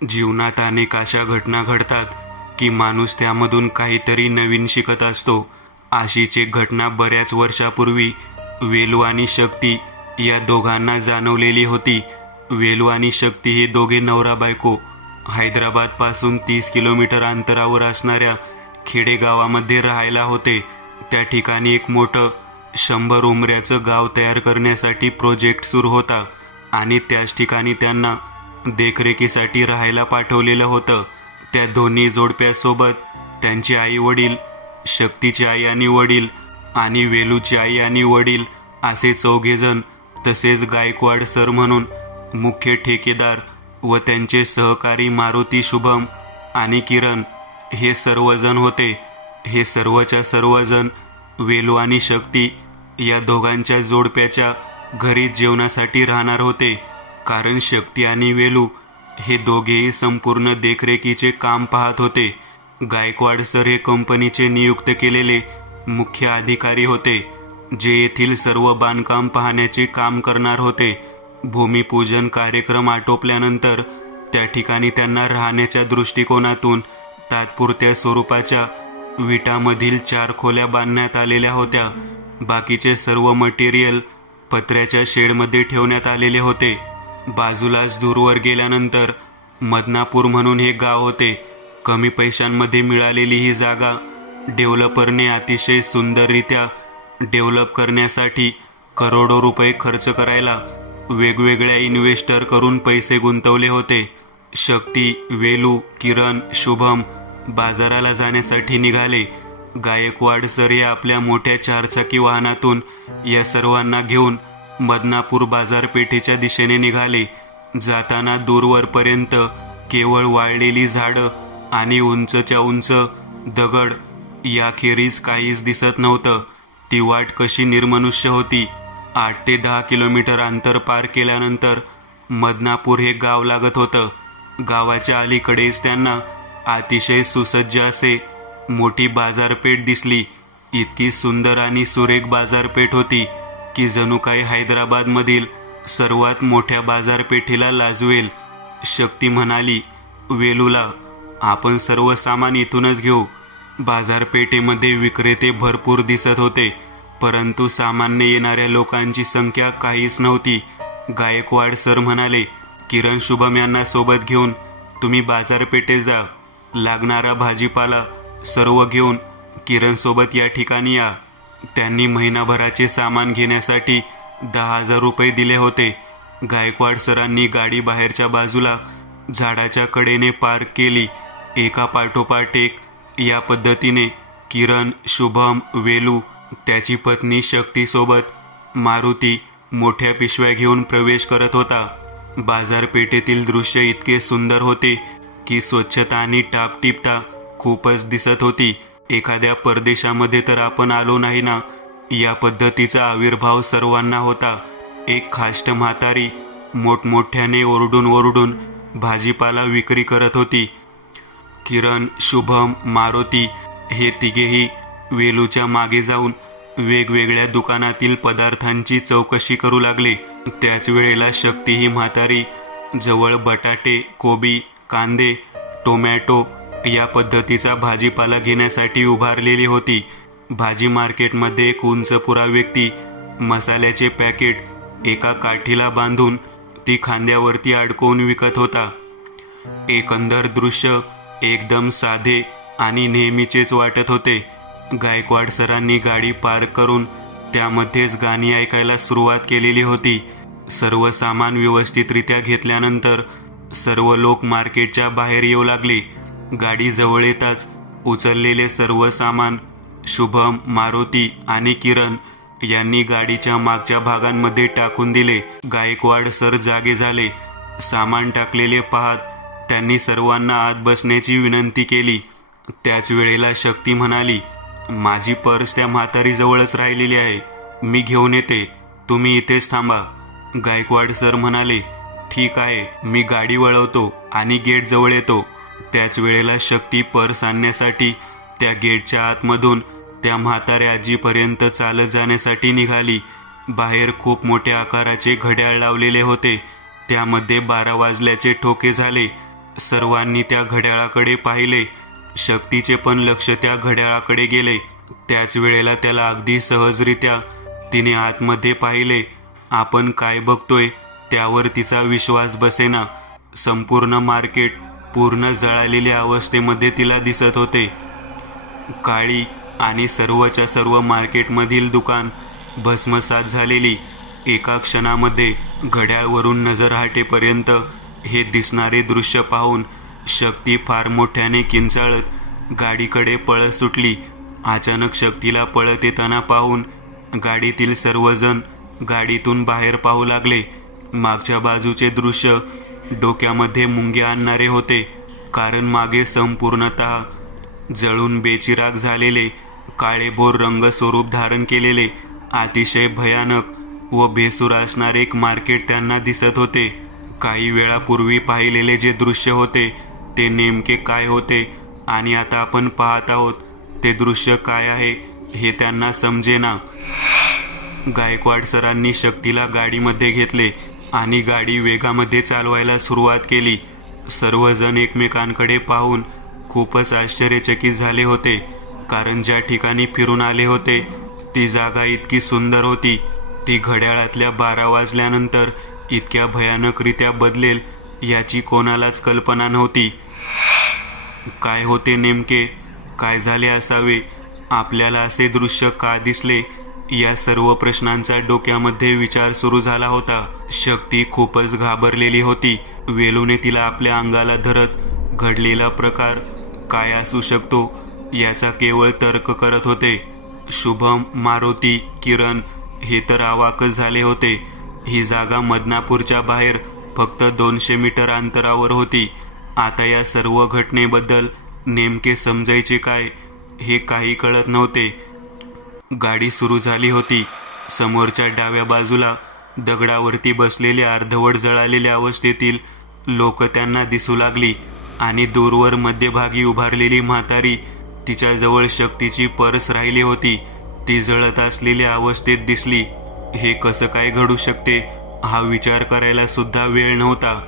जीवनात अनेक अशा घटना घडतात की माणूस त्यामधून काहीतरी नवीन शिकत असतो। अशीच एक घटना बऱ्याच वर्षापूर्वी वेलू आणि शक्ती या दोघांना जाणवलेली होती। वेलू आणि शक्ती हे दोघे नवरा बायको हैदराबाद पासून 30 किलोमीटर अंतरावर असणाऱ्या खेडेगावामध्ये राहायला होते। त्या ठिकाणी एक मोठं 100 उमऱ्याचं गाव तयार करण्यासाठी प्रोजेक्ट सुरू होता आणि त्याच ठिकाणी त्यांना देखरेखीसाठी राहायला पाठवलेलं होतं। त्या दोन्ही जोडप्यासोबत त्यांचे आई वडील, शक्तीची आई आणि वडील आणि वेलूची आई आणि वडील असे 4 जण, तसेच गायकवाड सर म्हणून मुख्य ठेकेदार व त्यांचे सहकारी मारुती, शुभम आणि किरण हे सर्वजण होते। हे सर्वच्या सर्वजण वेलू आणि शक्ती या दोघांच्या जोडप्याच्या घरी जेवणासाठी राहणार होते, कारण शक्ती आणि वेलू हे दोघेही संपूर्ण देखरेखीचे काम पाहत होते। गायकवाड सर हे कंपनीचे नियुक्त केलेले मुख्य अधिकारी होते, जे येथील सर्व बांधकाम पाहण्याचे काम करणार होते। भूमिपूजन कार्यक्रम आटोपल्यानंतर त्या ठिकाणी त्यांना राहण्याच्या दृष्टिकोनातून तात्पुरत्या स्वरूपाच्या विटामधील 4 खोल्या बांधण्यात आलेल्या होत्या। बाकीचे सर्व मटेरियल पत्र्याच्या शेडमध्ये ठेवण्यात आलेले होते। बाजूलाच दूरवर गेल्यानंतर मदनापूर म्हणून हे गाव होते। कमी पैशांमध्ये मिळालेली ही जागा डेव्हलपरने अतिशय सुंदररित्या डेव्हलप करण्यासाठी करोडो रुपये खर्च करायला वेगवेगळ्या इन्व्हेस्टर करून पैसे गुंतवले होते। शक्ती, वेलू, किरण, शुभम बाजाराला जाण्यासाठी निघाले। गायकवाड सर हे आपल्या मोठ्या 4चाकी वाहनातून या सर्वांना घेऊन मदनापूर बाजारपेठेच्या दिशेने निघाले। जाताना दूरवरपर्यंत केवळ वाळलेली झाडं आणि उंचच्या उंच दगड याखेरीज काहीच दिसत नव्हतं। ती वाट कशी निर्मनुष्य होती। 8 ते 10 किलोमीटर अंतर पार केल्यानंतर मदनापूर हे गाव लागत होतं। गावाच्या अलीकडेच त्यांना अतिशय सुसज्ज असे मोठी बाजारपेठ दिसली। इतकी सुंदर आणि सुरेख बाजारपेठ होती की जणू काही हैदराबादमधील सर्वात मोठ्या बाजारपेठेला लाजवेल। शक्ती म्हणाली वेलूला, आपण सर्व सामान इथूनच घेऊ। बाजारपेठेमध्ये विक्रेते भरपूर दिसत होते, परंतु सामान्य येणाऱ्या लोकांची संख्या काहीच नव्हती। गायकवाड सर म्हणाले, किरण, शुभम यांना सोबत घेऊन तुम्ही बाजारपेठेत जा। लागणारा भाजीपाला सर्व घेऊन किरण सोबत या ठिकाणी या। त्यांनी महिनाभराचे सामान घेण्यासाठी 10,000 रुपये दिले होते। गायकवाड सरांनी गाडी बाहेरच्या बाजूला झाडाच्या कडेने पार्क केली। एका पाठोपाठ एक या पद्धतीने किरण, शुभम, वेलू, त्याची पत्नी शक्तीसोबत मारुती मोठ्या पिशव्या घेऊन प्रवेश करत होता। बाजारपेठेतील दृश्य इतके सुंदर होते की स्वच्छता आणि टापटीपता खूपच दिसत होती। एखाद्या परदेशामध्ये तर आपण आलो नाही ना, या पद्धतीचा आविर्भाव सर्वांना होता। एक खाष्ट म्हातारी मोठमोठ्याने ओरडून ओरडून भाजीपाला विक्री करत होती। किरण, शुभम, मारुती हे तिघेही वेलूच्या मागे जाऊन वेगवेगळ्या दुकानातील पदार्थांची चौकशी करू लागले। त्याच वेळेला शक्ती ही म्हातारी जवळ बटाटे, कोबी, कांदे, टोमॅटो या पद्धतीचा भाजीपाला घेण्यासाठी उभारलेली होती। भाजी मार्केटमध्ये एक उंचपुरा व्यक्ती मसाल्याचे पॅकेट एका काठीला बांधून ती खांद्यावरती अडकवून विकत होता। एकंदर दृश्य एकदम साधे आणि नेहमीचेच वाटत होते। गायकवाड सरांनी गाडी पार्क करून त्यामध्येच गाणी ऐकायला सुरुवात केलेली होती। सर्व सामान व्यवस्थितरित्या घेतल्यानंतर सर्व लोक मार्केटच्या बाहेर येऊ लागले। गाडी जवळ येताच उचललेले सर्व सामान शुभम, मारुती आणि किरण यांनी गाडीच्या मागच्या भागांमध्ये टाकून दिले। गायकवाड सर जागे झाले। सामान टाकलेले पाहत त्यांनी सर्वांना आत बसण्याची विनंती केली। त्याच वेळेला शक्ती म्हणाली, माझी पर्स त्या म्हातारीजवळच राहिलेली आहे, मी घेऊन येते, तुम्ही इथेच थांबा। गायकवाड सर म्हणाले, ठीक आहे, मी गाडी वळवतो आणि गेट जवळ येतो। त्याच वेळेला शक्ती पर्स आणण्यासाठी त्या गेटच्या आतमधून त्या म्हाताऱ्या आजीपर्यंत चालत जाण्यासाठी निघाली। बाहेर खूप मोठ्या आकाराचे घड्याळ लावलेले होते, त्यामध्ये 12 वाजल्याचे ठोके झाले। सर्वांनी त्या घड्याळाकडे पाहिले. शक्तीचे पण लक्ष त्या घड्याळाकडे गेले. त्याच वेळेला त्याला अगदी सहजरित्या तिने आतमध्ये पाहिले. आपण काय बघतोय त्यावर तिचा विश्वास बसेना. संपूर्ण मार्केट पूर्ण जळालेल्या अवस्थेमध्ये तिला दिसत होते. काळी आणि सर्वच्या सर्व मार्केटमधील दुकान भस्मसात झालेली. एका क्षणामध्ये घड्याळवरून नजर हटेपर्यंत हे दिसणारे दृश्य पाहून शक्ती फार मोठ्याने किंचाळत गाडीकडे पळत सुटली. अचानक शक्तीला पळत येताना पाहून गाडीतील सर्वजण गाडीतून बाहेर पाहू लागले. मागच्या बाजूचे दृश्य डोक्यामध्ये मुंग्या आणणारे होते, कारण मागे संपूर्णतः जळून बेचिराग झालेले काळेभोर रंग स्वरूप धारण केलेले अतिशय भयानक व बेसूर असणारे एक मार्केट त्यांना दिसत होते. काही वेळापूर्वी पाहिलेले जे दृश्य होते ते नेमके काय होते आणि आता आपण पाहत आहोत ते दृश्य काय आहे हे त्यांना समजेना. गायकवाड सरांनी शक्तीला गाडीमध्ये घेतले आणि गाडी वेगामध्ये चालवायला सुरुवात केली. सर्वजण एकमेकांकडे पाहून खूपच आश्चर्यचकित झाले होते, कारण ज्या ठिकाणी फिरून आले होते ती जागा इतकी सुंदर होती. ती घड्याळातल्या 12 वाजल्यानंतर इतक्या भयानकरित्या बदलेल याची कोणालाच कल्पना नव्हती. काय होते नेमके, काय झाले असावे, आपल्याला असे दृश्य का दिसले, या सर्व प्रश्नांचा डोक्यामध्ये विचार सुरू झाला होता. शक्ती खूपच घाबरलेली होती. वेलूने तिला आपल्या अंगाला धरत घडलेला प्रकार काय असू शकतो याचा केवळ तर्क करत होते. शुभम, मारुती, किरण हे तर अवाकच झाले होते. ही जागा मदनापूरच्या बाहेर फक्त 200 मीटर अंतरावर होती. आता या सर्व घटनेबद्दल नेमके समजायचे काय हे काही कळत नव्हते. गाडी सुरू झाली होती. समोरच्या डाव्या बाजूला दगडावरती बसलेले अर्धवट जळालेल्या अवस्थेतील लोक त्यांना दिसू लागली आणि दूरवर मध्यभागी उभारलेली म्हातारी, तिच्याजवळ शक्तीची पर्स राहिली होती, ती जळत असलेल्या अवस्थेत दिसली. हे कसं काय घडू शकते हा विचार करायला सुद्धा वेळ नव्हता.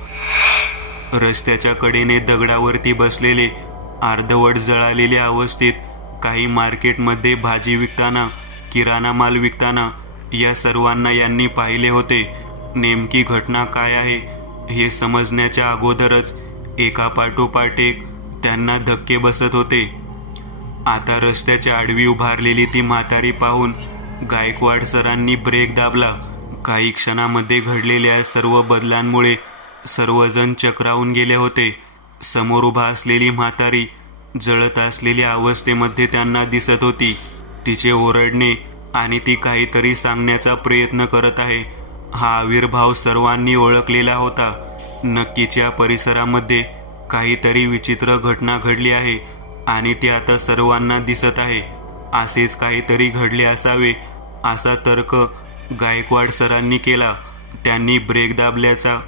रस्त्याच्या कडेने दगडावरती बसलेले अर्धवट जळालेल्या अवस्थेत काही मार्केटमध्ये भाजी विकताना, किराणा माल विकताना या सर्वांना यांनी पाहिले होते. नेमकी घटना काय आहे हे समजण्याच्या अगोदरच एका पाठोपाठ एक त्यांना धक्के बसत होते. आता रस्त्याच्या आडवी उभारलेली ती म्हातारी पाहून गायकवाड सरांनी ब्रेक दाबला. काही क्षणामध्ये घडलेल्या सर्व बदलांमुळे सर्वजण चक्रावून गेले होते. समोर उभा असलेली म्हातारी जळत असलेल्या अवस्थेमध्ये त्यांना दिसत होती. तिचे ओरडणे आणि ती काहीतरी सांगण्याचा प्रयत्न करत आहे हा आविर्भाव सर्वांनी ओळखलेला होता. नक्कीच या परिसरामध्ये काहीतरी विचित्र घटना घडली आहे आणि ती आता सर्वांना दिसत आहे. असेच काहीतरी घडले असावे असा तर्क गायकवाड सरांनी केला. त्यांनी ब्रेक दाबल्याचा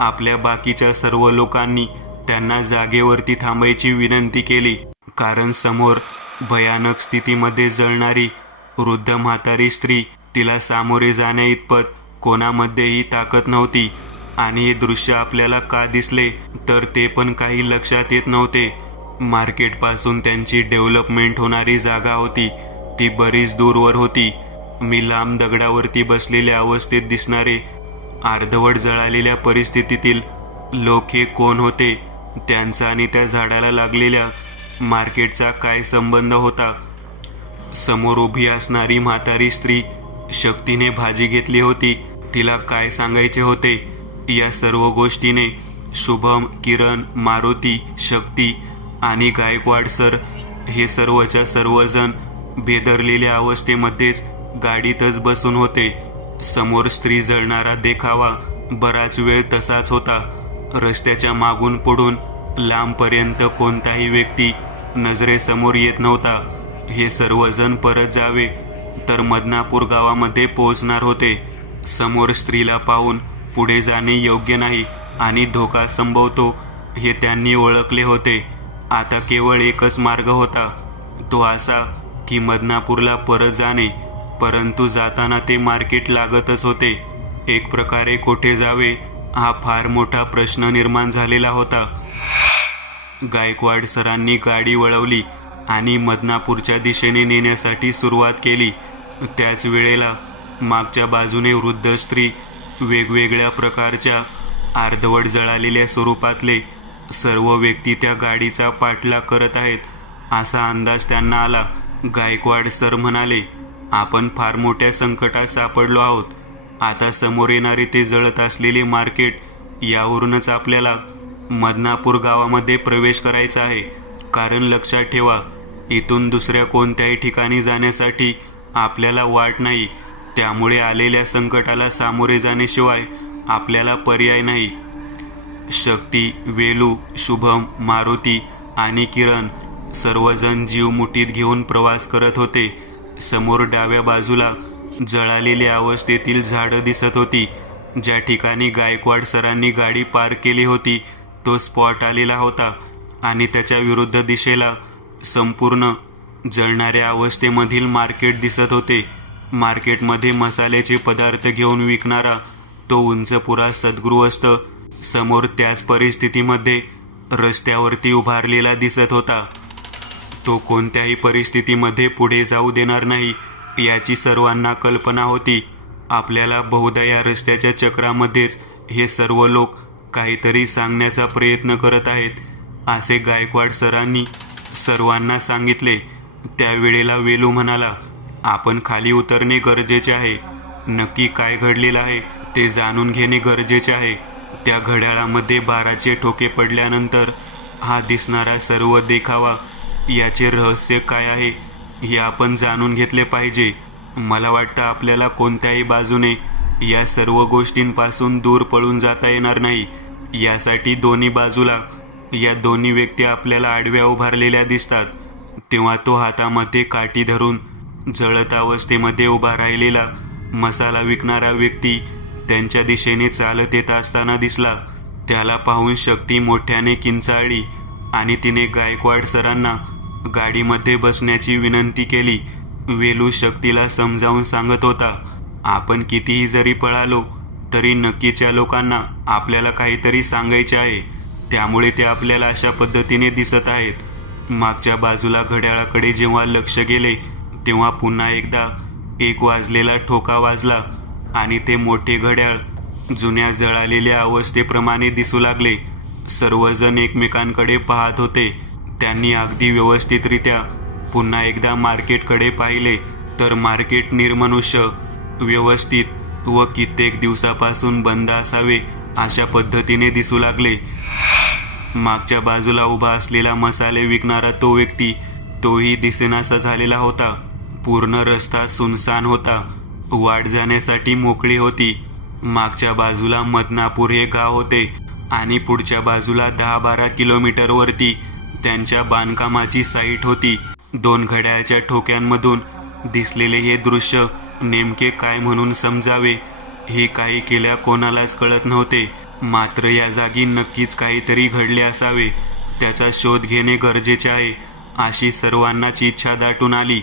आपल्या बाकीच्या सर्व लोकांनी त्यांना जागेवरती थांबायची विनंती केली, कारण समोर भयानक स्थितीमध्ये जळणारी वृद्ध म्हातारी स्त्री, तिला सामोरे जाण्या इतपत कोणामध्येही ताकद नव्हती. आणि हे दृश्य आपल्याला का दिसले तर ते पण काही लक्षात येत नव्हते. मार्केटपासून त्यांची डेव्हलपमेंट होणारी जागा होती ती बरीच दूरवर होती. मी लांब दगडावरती बसलेल्या अवस्थेत दिसणारे अर्धवट जळालेल्या परिस्थितीतील लोक हे कोण होते, त्यांचा आणि त्या झाडाला लागलेल्या मार्केटचा काय संबंध होता. समोर उभी असणारी म्हातारी स्त्री, शक्तीने भाजी घेतली होती, तिला काय सांगायचे होते या सर्व गोष्टीने शुभम, किरण, मारुती, शक्ती आणि गायकवाड सर हे सर्वच्या सर्वजण बेदरलेल्या अवस्थेमध्येच गाडीतच बसून होते. समोर स्त्री जळणारा देखावा बराच वेळ तसाच होता. रस्त्याच्या मागून पुढून लांबपर्यंत कोणताही व्यक्ती नजरेसमोर येत नव्हता. हे सर्वजण परत जावे तर मदनापूर गावामध्ये पोहोचणार होते. समोर स्त्रीला पाहून पुढे जाणे योग्य नाही आणि धोका संभवतो हे त्यांनी ओळखले होते. आता केवळ एकच मार्ग होता, तो असा की मदनापूरला परत जाणे. परंतु जाताना ते मार्केट लागतच होते. एक प्रकारे कोठे जावे हा फार मोठा प्रश्न निर्माण झालेला होता. गायकवाड सरांनी गाडी वळवली आणि मदनापूरच्या दिशेने नेण्यासाठी सुरुवात केली. त्याच वेळेला मागच्या बाजूने वृद्ध स्त्री, वेगवेगळ्या प्रकारच्या अर्धवट जळालेल्या स्वरूपातले सर्व व्यक्ती त्या गाडीचा पाठलाग करत आहेत असा अंदाज त्यांना आला. गायकवाड सर म्हणाले, आपण फार मोठ्या संकटात सापडलो आहोत. आता समोर येणारे ते जळत असलेले मार्केट, यावरूनच आपल्याला मदनापूर गावामध्ये प्रवेश करायचा आहे. कारण लक्षात ठेवा, इथून दुसऱ्या कोणत्याही ठिकाणी जाण्यासाठी आपल्याला वाट नाही. त्यामुळे आलेल्या संकटाला सामोरे जाण्याशिवाय आपल्याला पर्याय नाही. शक्ती, वेलू, शुभम, मारुती आणि किरण सर्वजण जीव मुठीत घेऊन प्रवास करत होते. समोर डाव्या बाजूला जळालेल्या अवस्थेतील झाडं दिसत होती. ज्या ठिकाणी गायकवाड सरांनी गाडी पार्क केली होती तो स्पॉट आलेला होता आणि त्याच्या विरुद्ध दिशेला संपूर्ण जळणाऱ्या अवस्थेमधील मार्केट दिसत होते. मार्केटमध्ये मसाल्याचे पदार्थ घेऊन विकणारा तो उंचपुरा सद्गृहस्थ समोर त्याच परिस्थितीमध्ये रस्त्यावरती उभारलेला दिसत होता. तो कोणत्याही परिस्थितीमध्ये पुढे जाऊ देणार नाही याची सर्वांना कल्पना होती. आपल्याला बहुधा या रस्त्याच्या चक्रामध्येच हे सर्व लोक काहीतरी सांगण्याचा प्रयत्न करत आहेत असे गायकवाड सरांनी सर्वांना सांगितले. त्यावेळेला वेलू म्हणाला, आपण खाली उतरणे गरजेचे आहे. नक्की काय घडलेलं आहे ते जाणून घेणे गरजेचे आहे. त्या घड्याळामध्ये 12चे ठोके पडल्यानंतर हा दिसणारा सर्व देखावा, याचे रहस्य काय आहे हे आपण जाणून घेतले पाहिजे. मला वाटतं आपल्याला कोणत्याही बाजूने या सर्व गोष्टींपासून दूर पळून जाता येणार नाही. यासाठी दोन्ही बाजूला या दोन्ही व्यक्ती आपल्याला आडव्या उभारलेल्या दिसतात. तेव्हा तो हातामध्ये काठी धरून जळत अवस्थेमध्ये उभा राहिलेला मसाला विकणारा व्यक्ती त्यांच्या दिशेने चालत येत असताना दिसला. त्याला पाहून शक्ती मोठ्याने किंचाळली आणि तिने गायकवाड सरांना गाडीमध्ये बसण्याची विनंती केली. वेलू शक्तीला समजावून सांगत होता, आपण कितीही जरी पळालो तरी नक्कीच्या लोकांना आपल्याला काहीतरी सांगायचे आहे. त्यामुळे ते आपल्याला अशा पद्धतीने दिसत आहेत. मागच्या बाजूला घड्याळाकडे जेव्हा लक्ष गेले तेव्हा पुन्हा एकदा 1 वाजलेला ठोका वाजला आणि ते मोठे घड्याळ जुन्या जळालेल्या अवस्थेप्रमाणे दिसू लागले. सर्वजण एकमेकांकडे पाहत होते. त्यांनी अगदी व्यवस्थितरित्या पुन्हा एकदा मार्केटकडे पाहिले तर मार्केट निर्मनुष्य, व्यवस्थित व कित्येक दिवसापासून बंद असावे अशा पद्धतीने दिसू लागले. मागच्या बाजूला उभा असलेला मसाले विकणारा तो व्यक्ती, तोही दिसेनासा झालेला होता. पूर्ण रस्ता सुनसान होता. वाट जाण्यासाठी मोकळी होती. मागच्या बाजूला मदनापूर हे गाव होते आणि पुढच्या बाजूला 10-12 किलोमीटरवरती त्यांच्या बांधकामाची साईट होती. 2 घड्याळाच्या ठोक्यांमधून दिसलेले हे दृश्य नेमके काय म्हणून समजावे हे काही केल्या कोणालाच कळत नव्हते. मात्र या जागी नक्कीच काहीतरी घडले असावे. त्याचा शोध घेणे गरजेचे आहे अशी सर्वांनाच इच्छा दाटून आली.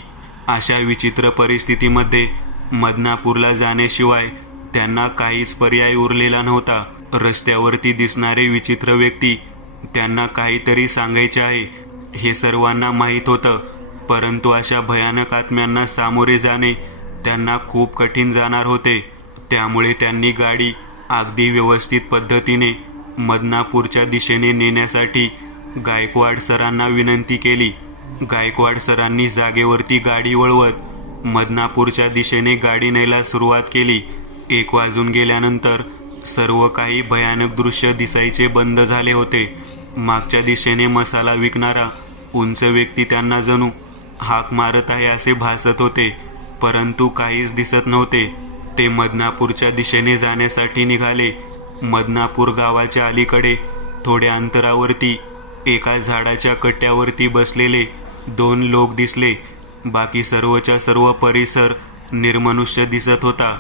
अशा विचित्र परिस्थितीमध्ये मदनापूरला जाण्याशिवाय त्यांना काहीच पर्याय उरलेला नव्हता. रस्त्यावरती दिसणारे विचित्र व्यक्ती त्यांना काहीतरी सांगायचे आहे हे सर्वांना माहीत होतं. परंतु अशा भयानक आत्म्यांना सामोरे जाणे त्यांना खूप कठीण जाणार होते. त्यामुळे त्यांनी गाडी अगदी व्यवस्थित पद्धतीने मदनापूरच्या दिशेने नेण्यासाठी गायकवाड सरांना विनंती केली. गायकवाड सरांनी जागेवरती गाडी वळवत मदनापूरच्या दिशेने गाडी न्यायला सुरुवात केली. 1 वाजून गेल्यानंतर सर्व काही भयानक दृश्य दिसायचे बंद झाले होते. मागच्या दिशेने मसाला विकणारा उंच व्यक्ती त्यांना जणू हाक मारत आहे असे भासत होते, परंतु काहीच दिसत नव्हते. ते मदनापूरच्या दिशेने जाण्यासाठी निघाले. मदनापूर गावाच्या अलीकडे थोड्या अंतरावरती एका झाडाच्या कट्ट्यावरती बसलेले 2 लोक दिसले. बाकी सर्वच्या सर्व परिसर निर्मनुष्य दिसत होता.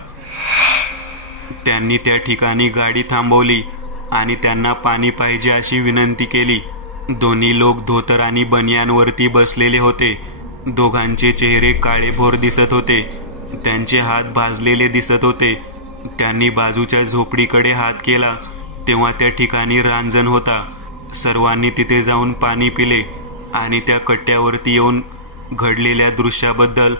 त्यांनी त्या ठिकाणी गाडी थांबवली आणि त्यांना पाणी पाहिजे अशी विनंती केली. दोन्ही लोक धोतर आणि बनियानवरती बसलेले होते. दोघांचे चेहरे काळेभोर दिसत होते. त्यांचे हात भाजलेले दिसत होते. त्यांनी बाजूच्या झोपडीकडे हात केला तेव्हा त्या ठिकाणी रांजण होता. सर्वांनी तिथे जाऊन पाणी पिले आणि त्या कट्ट्यावरती येऊन घडलेल्या दृश्याबद्दल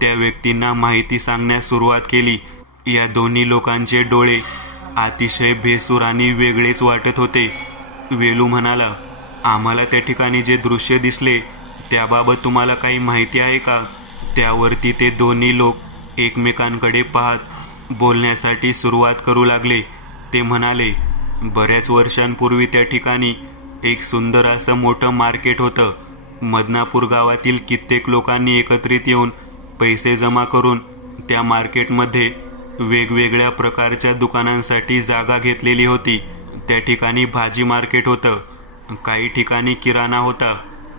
त्या व्यक्तींना माहिती सांगण्यास सुरुवात केली. या दोन्ही लोकांचे डोळे अतिशय भेसूर आणि वेगळेच वाटत होते. वेलू म्हणाला, आम्हाला त्या ठिकाणी जे दृश्य दिसले त्याबाबत तुम्हाला काही माहिती आहे का? त्यावरती ते दोन्ही लोक एकमेकांकडे पाहत बोलण्यासाठी सुरुवात करू लागले. ते म्हणाले, बऱ्याच वर्षांपूर्वी त्या ठिकाणी एक सुंदर असं मोठं मार्केट होतं. मदनापूर गावातील कित्येक लोकांनी एकत्रित येऊन पैसे जमा करून त्या मार्केटमध्ये वेगवेगळ्या प्रकारच्या दुकानांसाठी जागा घेतलेली होती. त्या ठिकाणी भाजी मार्केट होतं, काही ठिकाणी किराणा होता.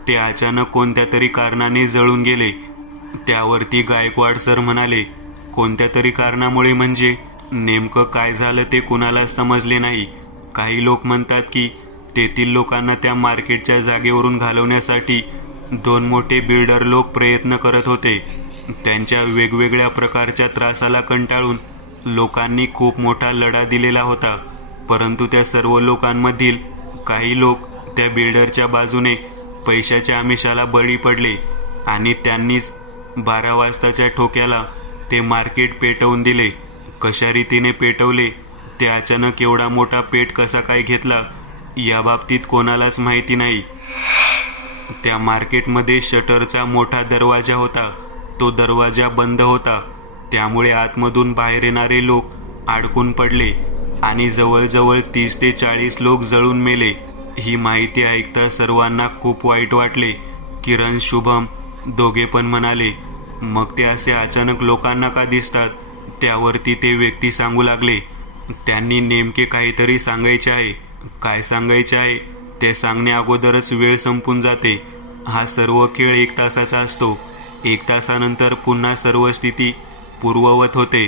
ते अचानक कोणत्या तरी कारणाने जळून गेले. त्यावरती गायकवाड सर म्हणाले, कोणत्या तरी कारणामुळे म्हणजे नेमकं काय झालं ते कुणाला समजले नाही. काही लोक म्हणतात की तेथील लोकांना त्या मार्केटच्या जागेवरून घालवण्यासाठी 2 मोठे बिल्डर लोक प्रयत्न करत होते. त्यांच्या वेगवेगळ्या प्रकारच्या त्रासाला कंटाळून लोकांनी खूप मोठा लढा दिलेला होता. परंतु त्या सर्व लोकांमधील काही लोक त्या बिल्डरच्या बाजूने पैशाच्या आमिषाला बळी पडले आणि त्यांनीच 12 वाजताच्या ठोक्याला ते मार्केट पेटवून दिले. कशा रीतीने पेटवले ते अचानक एवढा मोठा पेट कसा काय घेतला याबाबतीत कोणालाच माहिती नाही. त्या मार्केटमध्ये शटरचा मोठा दरवाजा होता. तो दरवाजा बंद होता, त्यामुळे आतमधून बाहेर येणारे लोक अडकून पडले आणि जवळजवळ 30 ते 40 लोक जळून मेले. ही माहिती ऐकता सर्वांना खूप वाईट वाटले. किरण, शुभम दोघे पण म्हणाले, मग ते असे अचानक लोकांना का दिसतात? त्यावरती ते व्यक्ती सांगू लागले, त्यांनी नेमके काहीतरी सांगायचे आहे. काय सांगायचे आहे ते सांगण्या अगोदरच वेळ संपून जाते. हा सर्व खेळ 1 तासाचा असतो. 1 तासानंतर पुन्हा सर्व स्थिती पूर्ववत होते.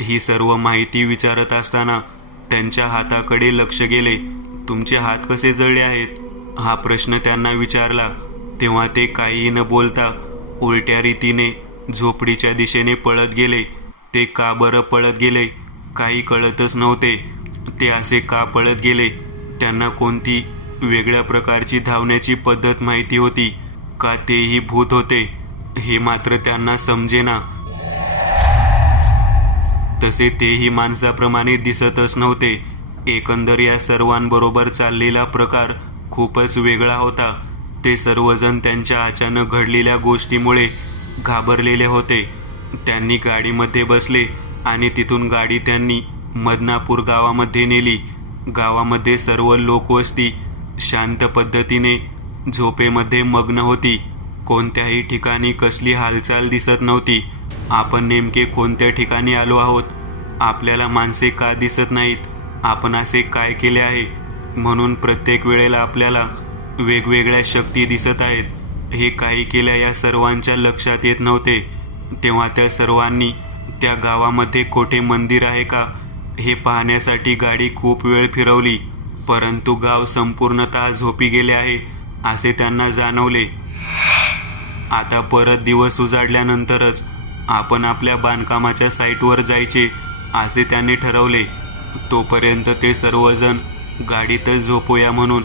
ही सर्व माहिती विचारत असताना त्यांच्या हाताकडे लक्ष गेले. तुमचे हात कसे जळले आहेत? हा प्रश्न त्यांना विचारला तेव्हा ते काहीही न बोलता उलट्या रीतीने झोपडीच्या दिशेने पळत गेले. ते का बरं पळत गेले काही कळतच नव्हते. ते असे का पळत गेले? त्यांना कोणती वेगळ्या प्रकारची धावण्याची पद्धत माहिती होती का तेही भूत होते हे मात्र त्यांना समजेना. तसे तेही माणसाप्रमाणे दिसतच नव्हते. एकंदर या सर्वांबरोबर चाललेला प्रकार खूपच वेगळा होता. ते सर्वजण त्यांच्या अचानक घडलेल्या गोष्टीमुळे घाबरलेले होते. त्यांनी गाडीमध्ये बसले आणि तिथून गाडी त्यांनी मदनापूर गावामध्ये नेली. गावामध्ये सर्व लोकवस्ती शांत पद्धतीने झोपेमध्ये मग्न होती. कोणत्याही ठिकाणी कसली हालचाल दिसत नव्हती. आपण नेमके कोणत्या ठिकाणी आलो आहोत? आपल्याला माणसे का दिसत नाहीत? आपण असे काय केले आहे म्हणून प्रत्येक वेळेला आपल्याला वेगवेगळ्या शक्ती दिसत आहेत? हे काही केल्या या सर्वांच्या लक्षात येत नव्हते. तेव्हा त्या सर्वांनी त्या गावामध्ये कोठे मंदिर आहे का हे पाहण्यासाठी गाडी खूप वेळ फिरवली, परंतु गाव संपूर्णतः झोपी गेले आहे असे त्यांना जाणवले. आता परत दिवस उजाडल्यानंतरच आपण आपल्या बांधकामाच्या साईटवर जायचे असे त्यांनी ठरवले. तोपर्यंत ते सर्वजण गाडीतच झोपूया म्हणून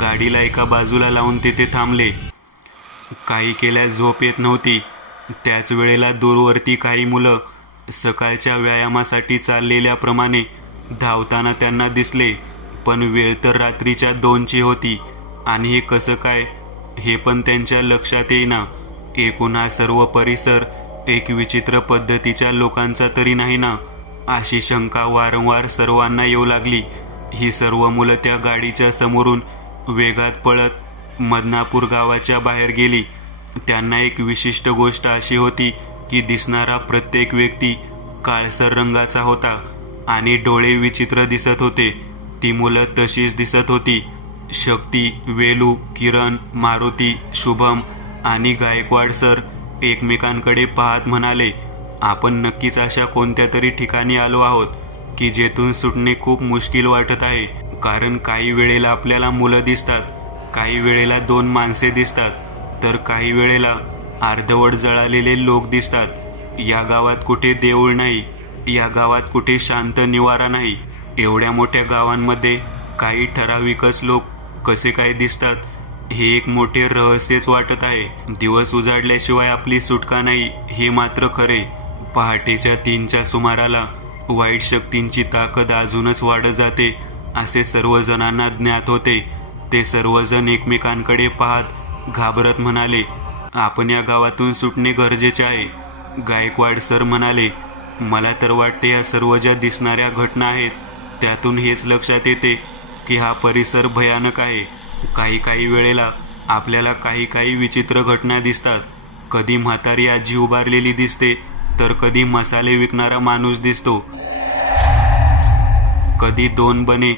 गाडीला एका बाजूला लावून तिथे थांबले. काही केल्या झोप येत नव्हती. त्याच वेळेला दूरवरती काही मुलं सकाळच्या व्यायामासाठी चाललेल्याप्रमाणे धावताना त्यांना दिसले. पण वेळ तर रात्रीच्या 2ची होती आणि हे कसं काय हे पण त्यांच्या लक्षात येईना. एकूण हा सर्व परिसर एक विचित्र पद्धतीच्या लोकांचा तरी नाही ना, अशी शंका वारंवार सर्वांना येऊ लागली. ही सर्व मुलं त्या गाडीच्या समोरून वेगात पळत मदनापूर गावाच्या बाहेर गेली. त्यांना एक विशिष्ट गोष्ट अशी होती की दिसणारा प्रत्येक व्यक्ती काळसर रंगाचा होता आणि डोळे विचित्र दिसत होते. ती मुलं तशीच दिसत होती. शक्ती, वेलू, किरण, मारुती, शुभम आणि गायकवाड सर एकमेकांकडे पाहत म्हणाले, आपण नक्कीच अशा कोणत्या तरी ठिकाणी आलो आहोत की जेथून सुटणे खूप मुश्किल वाटत आहे. कारण काही वेळेला आपल्याला मुलं दिसतात, काही वेळेला 2 माणसे दिसतात, तर काही वेळेला अर्धवट जळालेले लोक दिसतात. या गावात कुठे देऊळ नाही, या गावात कुठे शांत निवारा नाही. एवढ्या मोठ्या गावांमध्ये काही ठराविकच लोक कसे काय दिसतात हे एक मोठे रहस्यच वाटत आहे. दिवस उजाडल्याशिवाय आपली सुटका नाही हे मात्र खरे. पहाटेच्या 3च्या सुमाराला वाईट शक्तींची ताकद अजूनच वाढत जाते असे सर्वजणांना ज्ञात होते. ते सर्वजण एकमेकांकडे पाहत घाबरत म्हणाले, आपण या गावातून सुटणे गरजेचे आहे. गायकवाड सर म्हणाले, मला तर वाटते या सर्व ज्या दिसणाऱ्या घटना आहेत त्यातून हेच लक्षात येते की हा परिसर भयानक आहे. काही वेळेला आपल्याला काही विचित्र घटना दिसतात. कधी म्हातारी आजी उभारलेली दिसते तर कधी मसाले विकणारा माणूस दिसतो. कधी 2 बने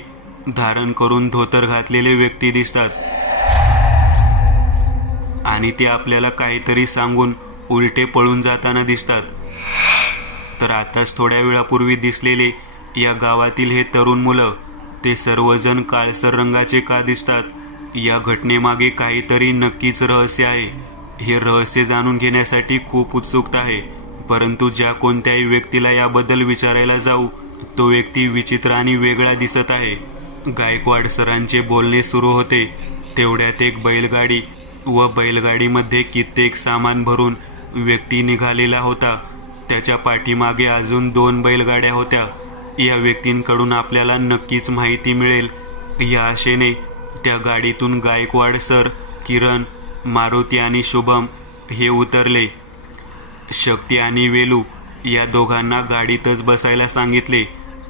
धारण करून धोतर घातलेले व्यक्ती दिसतात आणि ते आपल्याला काहीतरी सांगून उलटे पळून जाताना दिसतात. तर आताच थोड्या वेळापूर्वी दिसलेले या गावातील हे तरुण मुलं, ते सर्वजण काळसर रंगाचे का दिसतात? या घटनेमागे काहीतरी नक्कीच रहस्य आहे. हे रहस्य जाणून घेण्यासाठी खूप उत्सुकता आहे. परंतु ज्या कोणत्याही व्यक्तीला याबद्दल विचारायला जाऊ तो व्यक्ती विचित्र आणि वेगळा दिसत आहे. गायकवाड सरांचे बोलणे सुरू होते तेवढ्यात एक बैलगाडी व बैलगाडीमध्ये कित्येक सामान भरून व्यक्ती निघालेला होता. त्याच्या पाठीमागे अजून 2 बैलगाड्या होत्या. या व्यक्तींकडून आपल्याला नक्कीच माहिती मिळेल या आशेने त्या गाडीतून गायकवाड सर, किरण, मारुती आणि शुभम हे उतरले. शक्ती आणि वेलू या दोघांना गाडीतच बसायला सांगितले.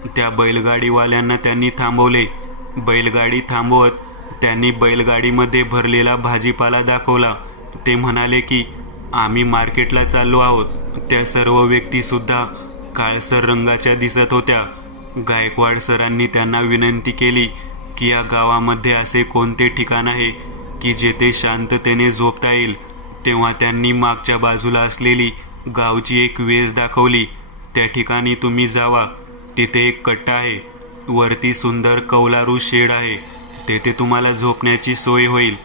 त्या बैलगाडीवाल्यांना त्यांनी थांबवले. बैलगाडी थांबवत त्यांनी बैलगाडीमध्ये भरलेला भाजीपाला दाखवला. ते म्हणाले की आम्ही मार्केटला चाललो आहोत. त्या सर्व व्यक्ती सुद्धा काळसर रंगाच्या दिसत होत्या. गायकवाड सरांनी त्यांना विनंती केली की या गावामध्ये असे कोणते ठिकाण आहे की जेथे शांततेने झोपता येईल. तेव्हा त्यांनी मागच्या बाजूला असलेली गावची एक वेस दाखवली. त्या ठिकाणी तुम्ही जावा. तिथे एक कट्टा आहे. वरती सुंदर कौलारू शेड आहे. तेथे तुम्हाला झोपण्याची सोय होईल.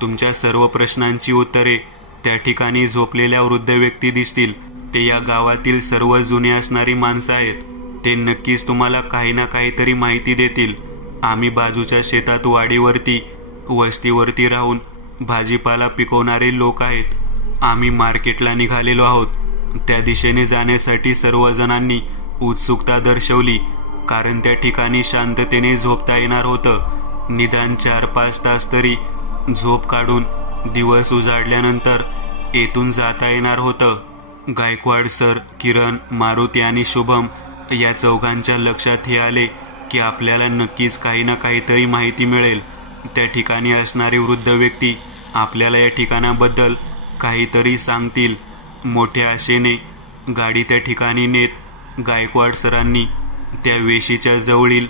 तुमच्या सर्व प्रश्नांची उत्तरे त्या ठिकाणी झोपलेल्या वृद्ध व्यक्ती दिसतील. ते या गावातील सर्व जुने असणारी माणसं आहेत. ते नक्कीच तुम्हाला काही ना काहीतरी माहिती देतील. आम्ही बाजूच्या शेतात वाडीवरती वस्तीवरती राहून भाजीपाला पिकवणारे लोक आहेत. आम्ही मार्केटला निघालेलो आहोत. त्या दिशेने जाण्यासाठी सर्वजणांनी उत्सुकता दर्शवली, कारण त्या ठिकाणी शांततेने झोपता येणार होतं. निदान 4-5 तास तरी झोप काढून दिवस उजाडल्यानंतर येथून जाता येणार होतं. गायकवाड सर, किरण, मारुती आणि शुभम या चौघांच्या लक्षात हे आले की आपल्याला नक्कीच काही ना काहीतरी माहिती मिळेल. त्या ठिकाणी असणारे वृद्ध व्यक्ती आपल्याला या ठिकाणाबद्दल काहीतरी सांगतील. मोठ्या आशेने गाडी त्या ठिकाणी नेत गायकवाड सरांनी त्या वेशीच्या जवळील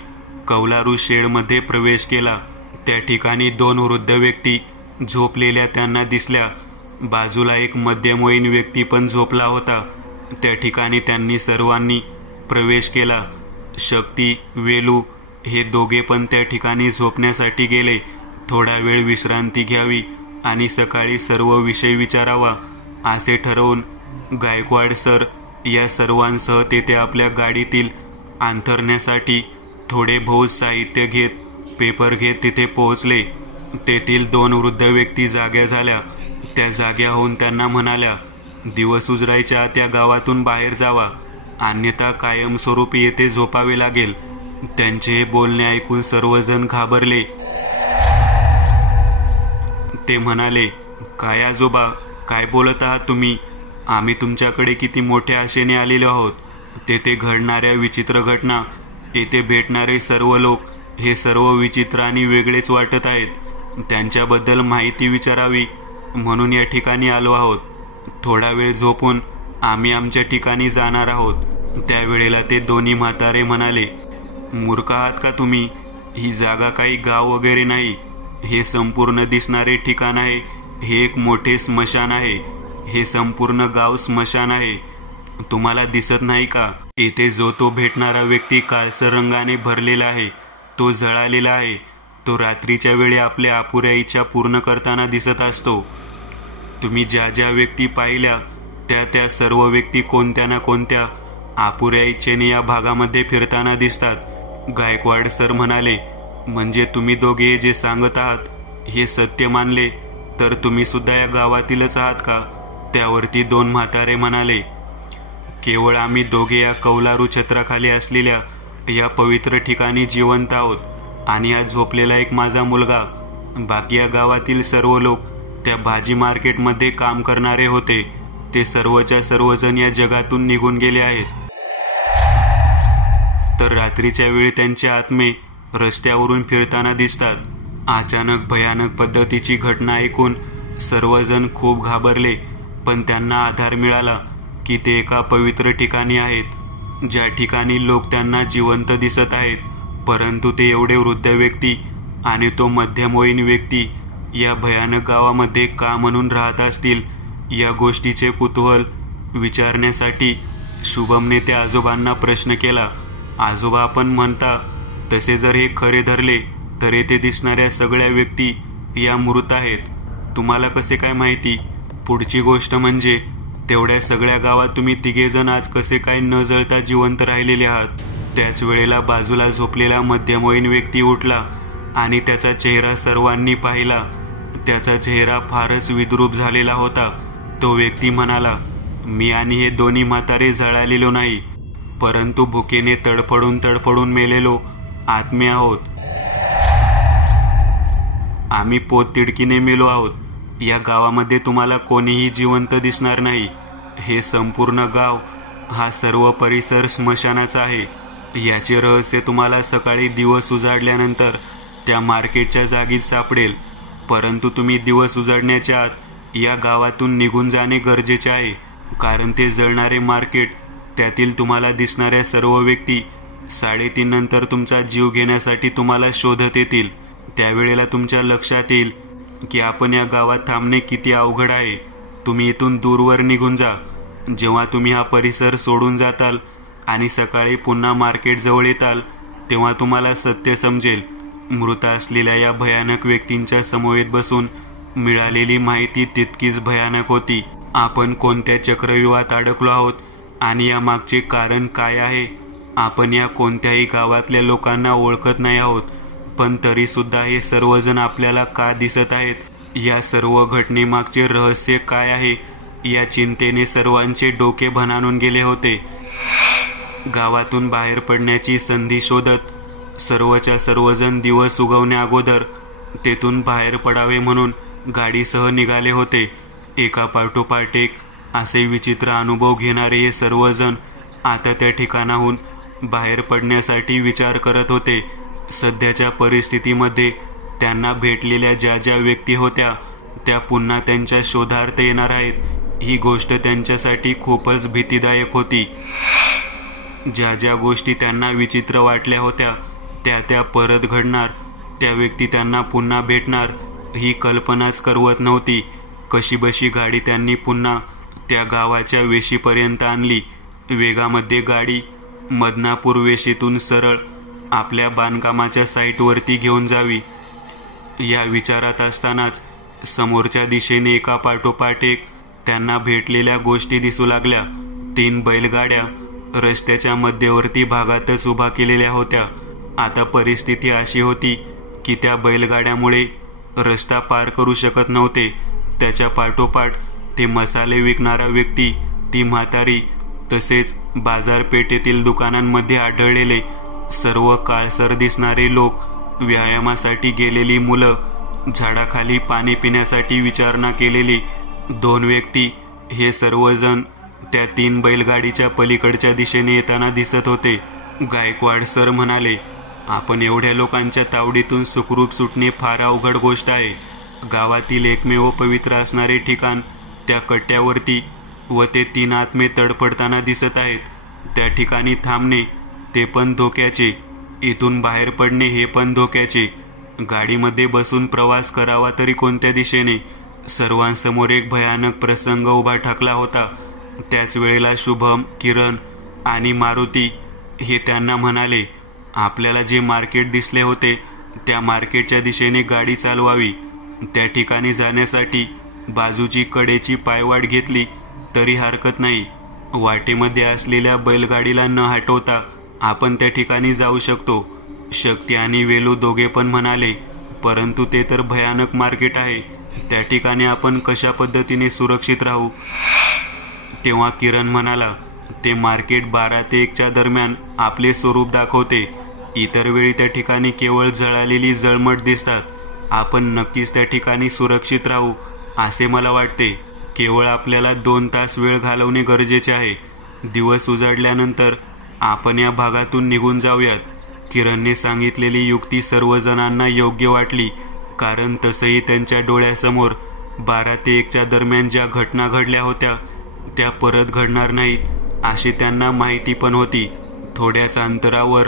कौलारू शेडमध्ये प्रवेश केला. त्या ठिकाणी 2 वृद्ध व्यक्ती झोपलेल्या त्यांना दिसल्या. बाजूला एक मध्यमवयीन व्यक्ती पण झोपला होता. त्या ठिकाणी त्यांनी सर्वांनी प्रवेश केला. शक्ती, वेलू हे दोघे पण त्या ठिकाणी झोपण्यासाठी गेले. थोडा वेळ विश्रांती घ्यावी आणि सकाळी सर्व विषय विचारावा असे ठरवून गायकवाड सर या सर्वांसह तेथे आपल्या गाडीतील अंथरण्यासाठी थोडे बहुत साहित्य घेत, पेपर घेत तिथे पोहोचले. तेथील 2 वृद्ध व्यक्ती जाग्या झाल्या. त्या जाग्या होऊन त्यांना म्हणाल्या, दिवस उजडायच्या त्या गावातून बाहेर जावा, अन्यथा कायमस्वरूपी येथे झोपावे लागेल. त्यांचे हे बोलणे ऐकून सर्वजण घाबरले. ते म्हणाले, काय आजोबा, काय बोलत आहात तुम्ही? आम्ही तुमच्याकडे किती मोठ्या आशेने आलेलो आहोत. तेथे घडणाऱ्या विचित्र घटना, येथे भेटणारे सर्व लोक हे सर्व विचित्र आणि वेगळेच वाटत आहेत. त्यांच्याबद्दल माहिती विचारावी म्हणून या ठिकाणी आलो आहोत. थोडा वेळ झोपून आम्ही आमच्या ठिकाणी जाणार आहोत. त्यावेळेला ते दोन्ही म्हातारे म्हणाले, मूर्ख आहात का तुम्ही? ही जागा काही गाव वगैरे नाही. हे संपूर्ण दिसणारे ठिकाण आहे. हे एक मोठे स्मशान आहे. हे संपूर्ण गाव स्मशान आहे. तुम्हाला दिसत नाही का? येथे जो तो भेटणारा व्यक्ती काळसर रंगाने भरलेला आहे. तो जळालेला आहे. तो रात्रीच्या वेळी आपल्या अपुऱ्या इच्छा पूर्ण करताना दिसत असतो. तुम्ही ज्या ज्या व्यक्ती पाहिल्या त्या सर्व व्यक्ती कोणत्या ना कोणत्या अपुऱ्या इच्छेने या भागामध्ये फिरताना दिसतात. गायकवाड सर म्हणाले, म्हणजे तुम्ही दोघे जे सांगत आहात हे सत्य मानले तर तुम्ही सुद्धा या गावातीलच आहात का? त्यावरती दोन म्हातारे म्हणाले, केवळ आम्ही दोघे या कौलारू छत्राखाली असलेल्या या पवित्र ठिकाणी जिवंत आहोत आणि आज झोपलेला एक माझा मुलगा. बाकी या गावातील सर्व लोक त्या भाजी मार्केटमध्ये काम करणारे होते. ते सर्वच्या सर्वजण या जगातून निघून गेले आहेत. तर रात्रीच्या वेळी त्यांचे आत्मे रस्त्यावरून फिरताना दिसतात. अचानक भयानक पद्धतीची घटना ऐकून सर्वजण खूप घाबरले, पण त्यांना आधार मिळाला की ते एका पवित्र ठिकाणी आहेत, ज्या ठिकाणी लोक त्यांना जिवंत दिसत आहेत. परंतु ते एवढे वृद्ध व्यक्ती आणि तो मध्यमवयीन व्यक्ती या भयानक गावामध्ये का म्हणून राहत असतील, या गोष्टीचे कुतूहल विचारण्यासाठी शुभमने त्या आजोबांना प्रश्न केला. आजोबा, आपण म्हणता तसे जर हे खरे धरले तर येथे दिसणाऱ्या सगळ्या व्यक्ती या मृत आहेत. तुम्हाला कसे काय माहिती? पुढची गोष्ट म्हणजे तेवढ्या सगळ्या गावात तुम्ही तिघेजण आज कसे काय न जळता जिवंत राहिलेले आहात? त्याच वेळेला बाजूला झोपलेला मध्यमवयीन व्यक्ती उठला आणि त्याचा चेहरा सर्वांनी पाहिला. त्याचा चेहरा फारच विद्रूप झालेला होता. तो व्यक्ती म्हणाला, मी आणि हे दोन्ही म्हातारे जळालेलो नाही, परंतु भुकेने तडफडून तडफडून मेलेलो आत्मे आहोत. आम्ही पोततिडकीने मेलो आहोत. या गावामध्ये तुम्हाला कोणीही जिवंत दिसणार नाही. हे संपूर्ण गाव, हा सर्व परिसर स्मशानाचा आहे. याचे रहस्य तुम्हाला सकाळी दिवस उजाडल्यानंतर त्या मार्केटच्या जागीत सापडेल. परंतु तुम्ही दिवस उजाडण्याच्या आत या गावातून निघून जाणे गरजेचे आहे, कारण ते जळणारे मार्केट, त्यातील तुम्हाला दिसणाऱ्या सर्व व्यक्ती 3:30 नंतर तुमचा जीव घेण्यासाठी तुम्हाला शोधत येतील. त्यावेळेला तुमच्या लक्षात येईल की आपण या गावात थांबणे किती अवघड आहे. तुम्ही इथून दूरवर निघून जा. जेव्हा तुम्ही हा परिसर सोडून जाताल आणि सकाळी पुन्हा मार्केट जवळ येताल तेव्हा तुम्हाला सत्य समजेल. मृत असलेल्या या भयानक व्यक्तींच्या समवेत बसून मिळालेली माहिती तितकीच भयानक होती. आपण कोणत्या चक्रव्यूहात अडकलो आहोत आणि या मागचे कारण काय आहे? आपण या कोणत्याही गावातल्या लोकांना ओळखत नाही आहोत, पण तरी सुद्धा हे सर्वजण आपल्याला का दिसत आहेत? या सर्व घटनेमागचे रहस्य काय आहे? या चिंतेने सर्वांचे डोके भणाणून गेले होते. गावातून बाहेर पडण्याची संधी शोधत सर्वच्या सर्वजण दिवस उगवण्या अगोदर तेथून बाहेर पडावे म्हणून गाडीसह निघाले होते. एका पाठोपाठ एक असे विचित्र अनुभव घेणारे हे सर्वजण आता त्या ठिकाणाहून बाहेर पडण्यासाठी विचार करत होते. सध्याच्या परिस्थितीमध्ये त्यांना भेटलेल्या ज्या ज्या व्यक्ती होत्या त्या पुन्हा त्यांच्या शोधार्थ येणार आहेत, ही गोष्ट त्यांच्यासाठी खूपच भीतीदायक होती. ज्या ज्या गोष्टी त्यांना विचित्र वाटल्या होत्या त्या त्या परत घडणार, त्या व्यक्ती त्यांना पुन्हा भेटणार, ही कल्पनाच करवत नव्हती. कशीबशी गाडी त्यांनी पुन्हा त्या गावाच्या वेशीपर्यंत आणली. वेगामध्ये गाडी मदनापूर वेशीतून सरळ आपल्या बांधकामाच्या साईटवरती घेऊन जावी, या विचारात असतानाच समोरच्या दिशेने एका पाठोपाठ एक त्यांना भेटलेल्या गोष्टी दिसू लागल्या. 3 बैलगाड्या रस्त्याच्या मध्यवर्ती भागातच उभा केलेल्या होत्या. आता परिस्थिती अशी होती की त्या बैलगाड्यामुळे रस्ता पार करू शकत नव्हते. त्याच्या पाठोपाठ ते मसाले विकणारा व्यक्ती, ती म्हातारी, तसेच बाजारपेठेतील दुकानांमध्ये आढळलेले सर्व काळसर दिसणारे लोक, व्यायामासाठी गेलेली मुलं, झाडाखाली पाणी पिण्यासाठी विचारणा केलेली 2 व्यक्ती, हे सर्वजण त्या 3 बैलगाडीच्या पलीकडच्या दिशेने येताना दिसत होते. गायकवाड सर म्हणाले, आपण एवढ्या लोकांच्या तावडीतून सुखरूप सुटणे फार अवघड गोष्ट आहे. गावातील एकमेव पवित्र असणारे ठिकाण त्या कट्ट्यावरती व ते 3 आत्मे तडफडताना दिसत आहेत. त्या ठिकाणी थांबणे ते पण धोक्याचे, इथून बाहेर पडणे हे पण धोक्याचे. गाडीमध्ये बसून प्रवास करावा तरी कोणत्या दिशेने? सर्वांसमोर एक भयानक प्रसंग उभा ठाकला होता. त्याच वेळेला शुभम, किरण आणि मारुती हे त्यांना म्हणाले, आपल्याला जे मार्केट दिसले होते त्या मार्केटच्या दिशेने गाडी चालवावी. त्या ठिकाणी जाण्यासाठी बाजूची कडेची पायवाट घेतली तरी हरकत नाही. वाटेमध्ये असलेल्या बैलगाडीला न हटवता आपण त्या ठिकाणी जाऊ शकतो. शक्ती आणि वेलू दोघे पण म्हणाले, परंतु ते तर भयानक मार्केट आहे, त्या ठिकाणी आपण कशा पद्धतीने सुरक्षित राहू? तेव्हा किरण म्हणाला, ते मार्केट 12 ते 1च्या दरम्यान आपले स्वरूप दाखवते. इतर वेळी त्या ठिकाणी केवळ जळालेली जळमट दिसतात. आपण नक्कीच त्या ठिकाणी सुरक्षित राहू असे मला वाटते. केवळ आपल्याला 2 तास वेळ घालवणे गरजेचे आहे. दिवस उजाडल्यानंतर आपण या भागातून निघून जाऊयात. किरणने सांगितलेली युक्ती सर्वजणांना योग्य वाटली, कारण तसंही त्यांच्या डोळ्यासमोर 12 ते 1च्या दरम्यान ज्या घटना घडल्या होत्या त्या परत घडणार नाहीत अशी त्यांना माहिती पण होती. थोड्याच अंतरावर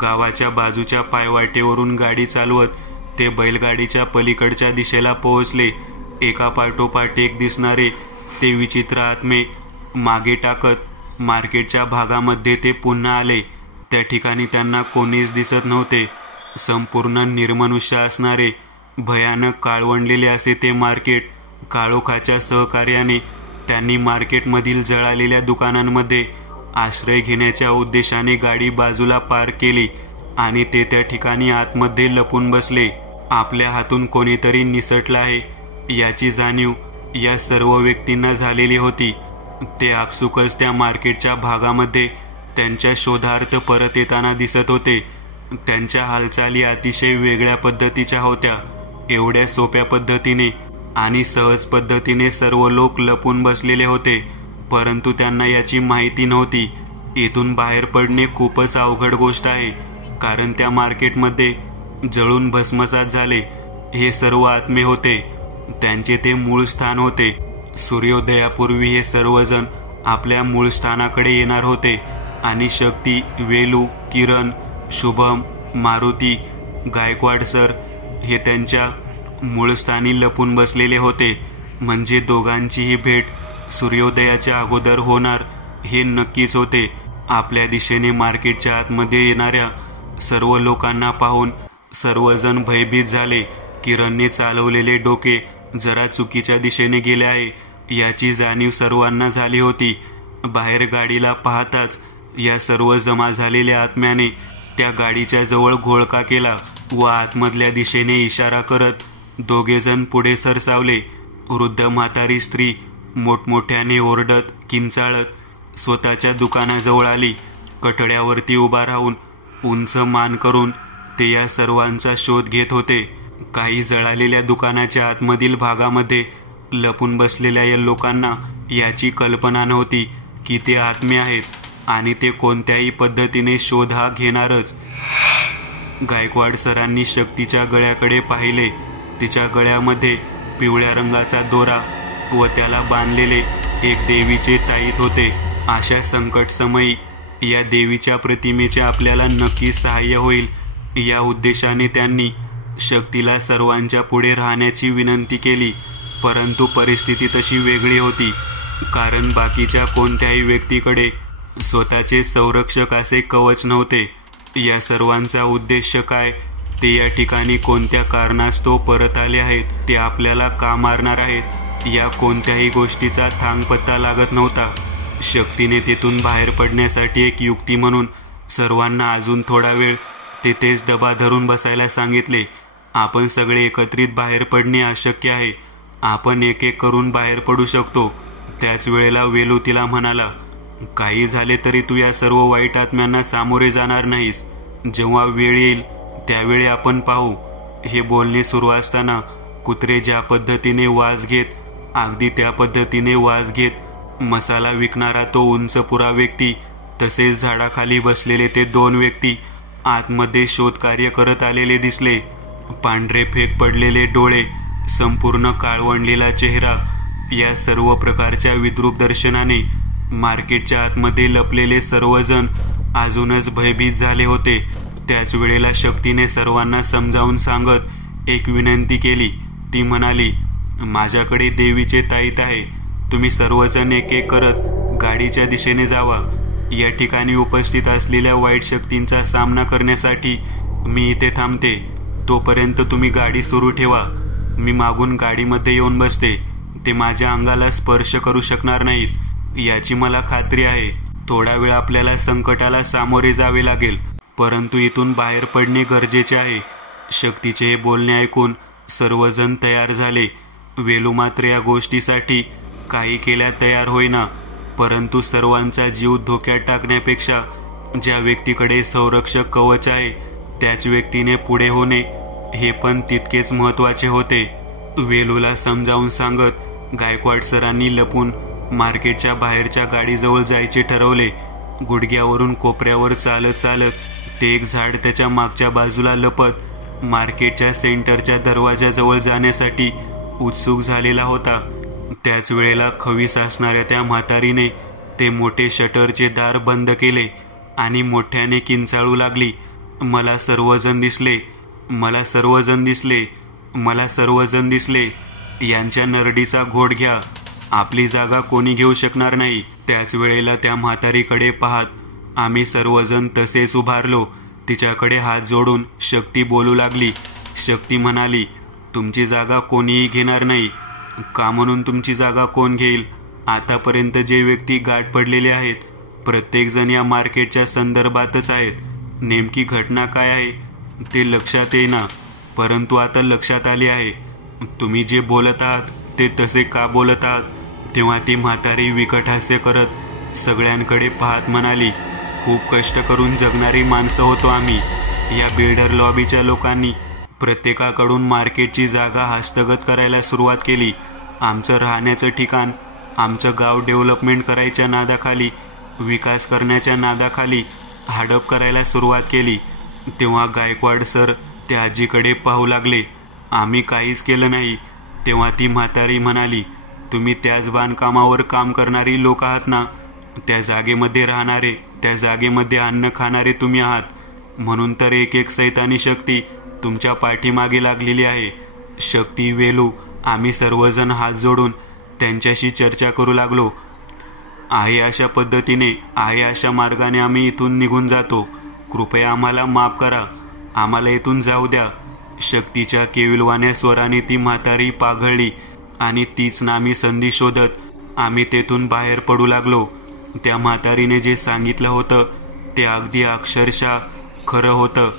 गावाच्या बाजूच्या पायवाटेवरून गाडी चालवत ते बैलगाडीच्या पलीकडच्या दिशेला पोहोचले. एका पाठोपाठ एक दिसणारे ते विचित्र आत्मे मागे टाकत मार्केटच्या भागामध्ये ते पुन्हा आले. त्या ठिकाणी त्यांना कोणीच दिसत नव्हते. संपूर्ण निर्मनुष्य असणारे भयानक काळवंडलेले असे ते मार्केट. काळोखाच्या सहकार्याने त्यांनी मार्केटमधील जळालेल्या दुकानांमध्ये आश्रय घेण्याच्या उद्देशाने गाडी बाजूला पार्क केली आणि ते त्या ठिकाणी आतमध्ये लपून बसले. आपल्या हातून कोणीतरी निसटलं आहे याची जाणीव या सर्व व्यक्तींना झालेली होती. ते आपसुकच त्या मार्केटच्या भागामध्ये त्यांच्या शोधार्थ परत येताना दिसत होते. त्यांच्या हालचाली अतिशय वेगळ्या पद्धतीच्या होत्या. एवढ्या सोप्या पद्धतीने आणि सहज पद्धतीने सर्व लोक लपून बसलेले होते, परंतु त्यांना याची माहिती नव्हती. इथून बाहेर पडणे खूपच अवघड गोष्ट आहे, कारण त्या मार्केटमध्ये जळून भस्मसात झाले हे सर्व आत्मे होते. त्यांचे ते मूळ स्थान होते. सूर्योदयापूर्वी हे सर्वजण आपल्या मूळ स्थानाकडे येणार होते आणि शक्ती, वेलू, किरण, शुभम, मारुती, गायकवाड सर हे त्यांच्या मूळ स्थानी लपून बसलेले होते. म्हणजे दोघांचीही भेट सूर्योदयाच्या अगोदर होणार हे नक्कीच होते. आपल्या दिशेने मार्केटच्या आतमध्ये येणाऱ्या सर्व लोकांना पाहून सर्वजण भयभीत झाले. किरणने चालवलेले डोके जरा चुकीच्या दिशेने गेले आहे याची जाणीव सर्वांना झाली होती. बाहेर गाडीला पाहताच या सर्व जमा झालेल्या आत्म्याने त्या गाडीच्या जवळ घोळका केला व आतमधल्या दिशेने इशारा करत दोघेजण पुढे सरसावले. वृद्ध म्हातारी स्त्री मोठमोठ्याने ओरडत किंचाळत स्वतःच्या दुकानाजवळ आली. कठड्यावरती उभा राहून उंच मान करून ते या सर्वांचा शोध घेत होते. काही जळालेल्या दुकानाच्या आतमधील भागामध्ये लपून बसलेल्या या लोकांना याची कल्पना नव्हती की ते आत्मे आहेत आणि ते कोणत्याही पद्धतीने शोध हा घेणारच. गायकवाड सरांनी शक्तीच्या गळ्याकडे पाहिले. तिच्या गळ्यामध्ये पिवळ्या रंगाचा दोरा व त्याला बांधलेले एक देवीचे ताईत होते. अशा संकट समयी या देवीच्या प्रतिमेचे आपल्याला नक्की सहाय्य होईल या उद्देशाने त्यांनी शक्तीला सर्वांच्या पुढे राहण्याची विनंती केली. परंतु परिस्थिती तशी वेगळी होती, कारण बाकीच्या कोणत्याही व्यक्तीकडे स्वतःचे संरक्षक असे कवच नव्हते. या सर्वांचा उद्देश काय, ते या ठिकाणी कोणत्या कारणास्तव परत आले आहेत, ते आपल्याला का मारणार आहेत, या कोणत्याही गोष्टीचा थांगपत्ता लागत नव्हता. शक्तीने तिथून बाहेर पडण्यासाठी एक युक्ती म्हणून सर्वांना अजून थोडा वेळ तेथेच दबा धरून बसायला सांगितले. आपण सगळे एकत्रित बाहेर पडणे अशक्य आहे. आपण एक एक करून बाहेर पडू शकतो. त्याच वेळेला वेलू तिला म्हणाला, काही झाले तरी तू या सर्व वाईट आत्म्यांना सामोरे जाणार नाहीस. जेव्हा वेळ येईल त्यावेळी आपण पाहू. हे बोलणे सुरू असताना कुत्रे ज्या पद्धतीने वास घेत, अगदी त्या पद्धतीने वास घेत मसाला विकणारा तो उंच पुरा व्यक्ती, तसेच झाडाखाली बसलेले ते 2 व्यक्ती आतमध्ये शोधकार्य करत आलेले दिसले. पांढरे फेक पडलेले डोळे, संपूर्ण काळवंडलेला चेहरा, या सर्व प्रकारच्या विद्रूप दर्शनाने मार्केटच्या आतमध्ये लपलेले सर्वजण अजूनच भयभीत झाले होते. त्याच वेळेला शक्तीने सर्वांना समजावून सांगत एक विनंती केली. ती म्हणाली, माझ्याकडे देवीचे ताईत आहे. तुम्ही सर्वजण एक एक करत गाडीच्या दिशेने जावा. या ठिकाणी उपस्थित असलेल्या वाईट शक्तींचा सामना करण्यासाठी मी इथे थांबते. तोपर्यंत तुम्ही गाडी सुरू ठेवा. मी मागून गाडीमध्ये येऊन बसते. ते माझ्या अंगाला स्पर्श करू शकणार नाहीत याची मला खात्री आहे. थोडा वेळ आपल्याला संकटाला सामोरे जावे लागेल, परंतु इथून बाहेर पडणे गरजेचे आहे. शक्तीचे हे बोलणे ऐकून सर्वजण तयार झाले. वेलू मात्र या गोष्टीसाठी काही केल्या तयार होईना. परंतु सर्वांचा जीव धोक्यात टाकण्यापेक्षा ज्या व्यक्तीकडे संरक्षक कवच आहे त्याच व्यक्तीने पुढे होणे हे पण तितकेच महत्त्वाचे होते. वेलूला समजावून सांगत गायकवाड सरांनी लपून मार्केटच्या बाहेरच्या गाडीजवळ जायचे ठरवले. गुडघ्यावरून कोपऱ्यावर चालत चालत ते एक झाड त्याच्या मागच्या बाजूला लपत मार्केटच्या सेंटरच्या दरवाजाजवळ जाण्यासाठी उत्सुक झालेला होता. त्याच वेळेला खवीस असणाऱ्या त्या म्हातारीने ते मोठे शटरचे दार बंद केले आणि मोठ्याने किंचाळू लागली, मला सर्वजण दिसले, मला सर्वजण दिसले, मला सर्वजण दिसले. यांच्या नरडीचा घोट घ्या, आपली जागा कोणी घेऊ शकणार नाही. त्याच वेळेला त्या म्हातारीकडे पाहत आम्ही सर्वजण तसेच उभारलो. तिच्याकडे हात जोडून शक्ती बोलू लागली. शक्ती म्हणाली, तुमची जागा कोणीही घेणार नाही. का म्हणून तुमची जागा कोण घेईल? आतापर्यंत जे व्यक्ती गाठ पडलेले आहेत प्रत्येकजण या मार्केटच्या संदर्भातच आहेत. नेमकी घटना काय आहे ते लक्षात येईना, परंतु आता लक्षात आले आहे. तुम्ही जे बोलत आहात ते तसे का बोलत आहात? तेव्हा ती म्हातारी विकट हास्य करत सगळ्यांकडे पाहत म्हणाली, खूप कष्ट करून जगणारी माणसं होतो आम्ही. या बिल्डर लॉबीच्या लोकांनी प्रत्येकाकडून मार्केटची जागा हस्तगत करायला सुरुवात केली. आमचं राहण्याचं ठिकाण, आमचं गाव डेव्हलपमेंट करायच्या नादाखाली, विकास करण्याच्या नादाखाली हडप करायला सुरुवात केली. तेव्हा गायकवाड सर त्या आजीकडे पाहू लागले. आम्ही काहीच केलं नाही. तेव्हा ती म्हातारी म्हणाली, तुम्ही त्याच बांधकामावर काम करणारी लोक आहात ना? त्या जागेमध्ये राहणारे, त्या जागेमध्ये अन्न खाणारे तुम्ही आहात. म्हणून तर एक एक सैतानी शक्ती तुमच्या पाठीमागे लागलेली आहे. शक्ती, वेलू, आम्ही सर्वजण हात जोडून त्यांच्याशी चर्चा करू लागलो. आहे अशा पद्धतीने, आहे अशा मार्गाने आम्ही इथून निघून जातो. कृपया आम्हाला माफ करा, आम्हाला इथून जाऊ द्या. शक्तीच्या केविलवाण्या स्वराने ती म्हातारी पाघळली आणि तीच नामी संधी शोधत आम्ही तेथून बाहेर पडू लागलो. त्या म्हातारीने जे सांगितलं होतं ते अगदी अक्षरशः खरं होतं.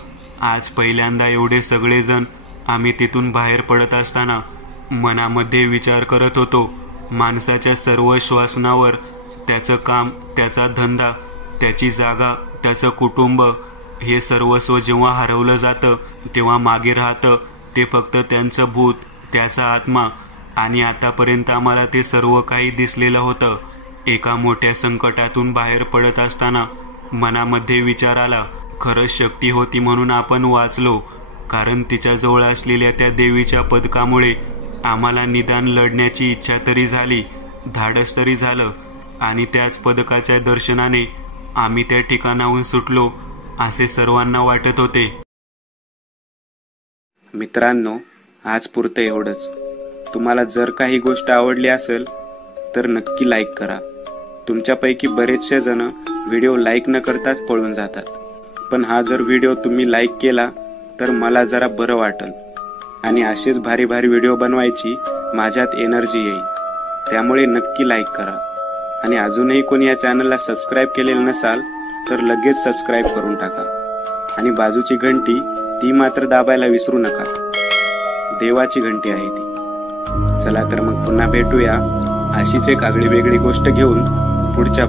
आज पहिल्यांदा एवढे सगळेजण आम्ही तिथून बाहेर पडत असताना मनामध्ये विचार करत होतो, माणसाच्या सर्व श्वासनावर त्याचं काम, त्याचा धंदा, त्याची जागा, त्याचं कुटुंब हे सर्वस्व जेव्हा हरवलं जातं तेव्हा मागे राहतं ते फक्त त्यांचं भूत, त्याचा आत्मा. आणि आतापर्यंत आम्हाला ते सर्व काही दिसलेलं होतं. एका मोठ्या संकटातून बाहेर पडत असताना मनामध्ये विचार आला, खरंच शक्ती होती म्हणून आपण वाचलो. कारण तिच्याजवळ असलेल्या त्या देवीच्या पदकामुळे आम्हाला निदान लढण्याची इच्छा तरी झाली, धाडस तरी झालं. आणि त्याच पदकाच्या दर्शनाने आम्ही त्या ठिकाणाहून सुटलो असे सर्वांना वाटत होते. मित्रांनो, आज पुरतं एवढंच. तुम्हाला जर काही गोष्ट आवडली असेल तर नक्की लाईक करा. तुमच्यापैकी बरेचसे जण व्हिडिओ लाईक न करताच पळून जातात, पण हा जर व्हिडिओ तुम्ही लाईक केला तर मला जरा बरं वाटेल आणि असेच भारी भारी व्हिडिओ बनवायची माझ्यात एनर्जी येईल. त्यामुळे नक्की लाईक करा. आणि अजूनही कोणी या चॅनलला सबस्क्राईब केलेलं नसाल तर लगेच सबस्क्राईब करून टाका. आणि बाजूची घंटी ती मात्र दाबायला विसरू नका. देवाची घंटी आहे ती. चला तर मग पुन्हा भेटूया अशीच एक आगळी वेगळी गोष्ट घेऊन पुढच्या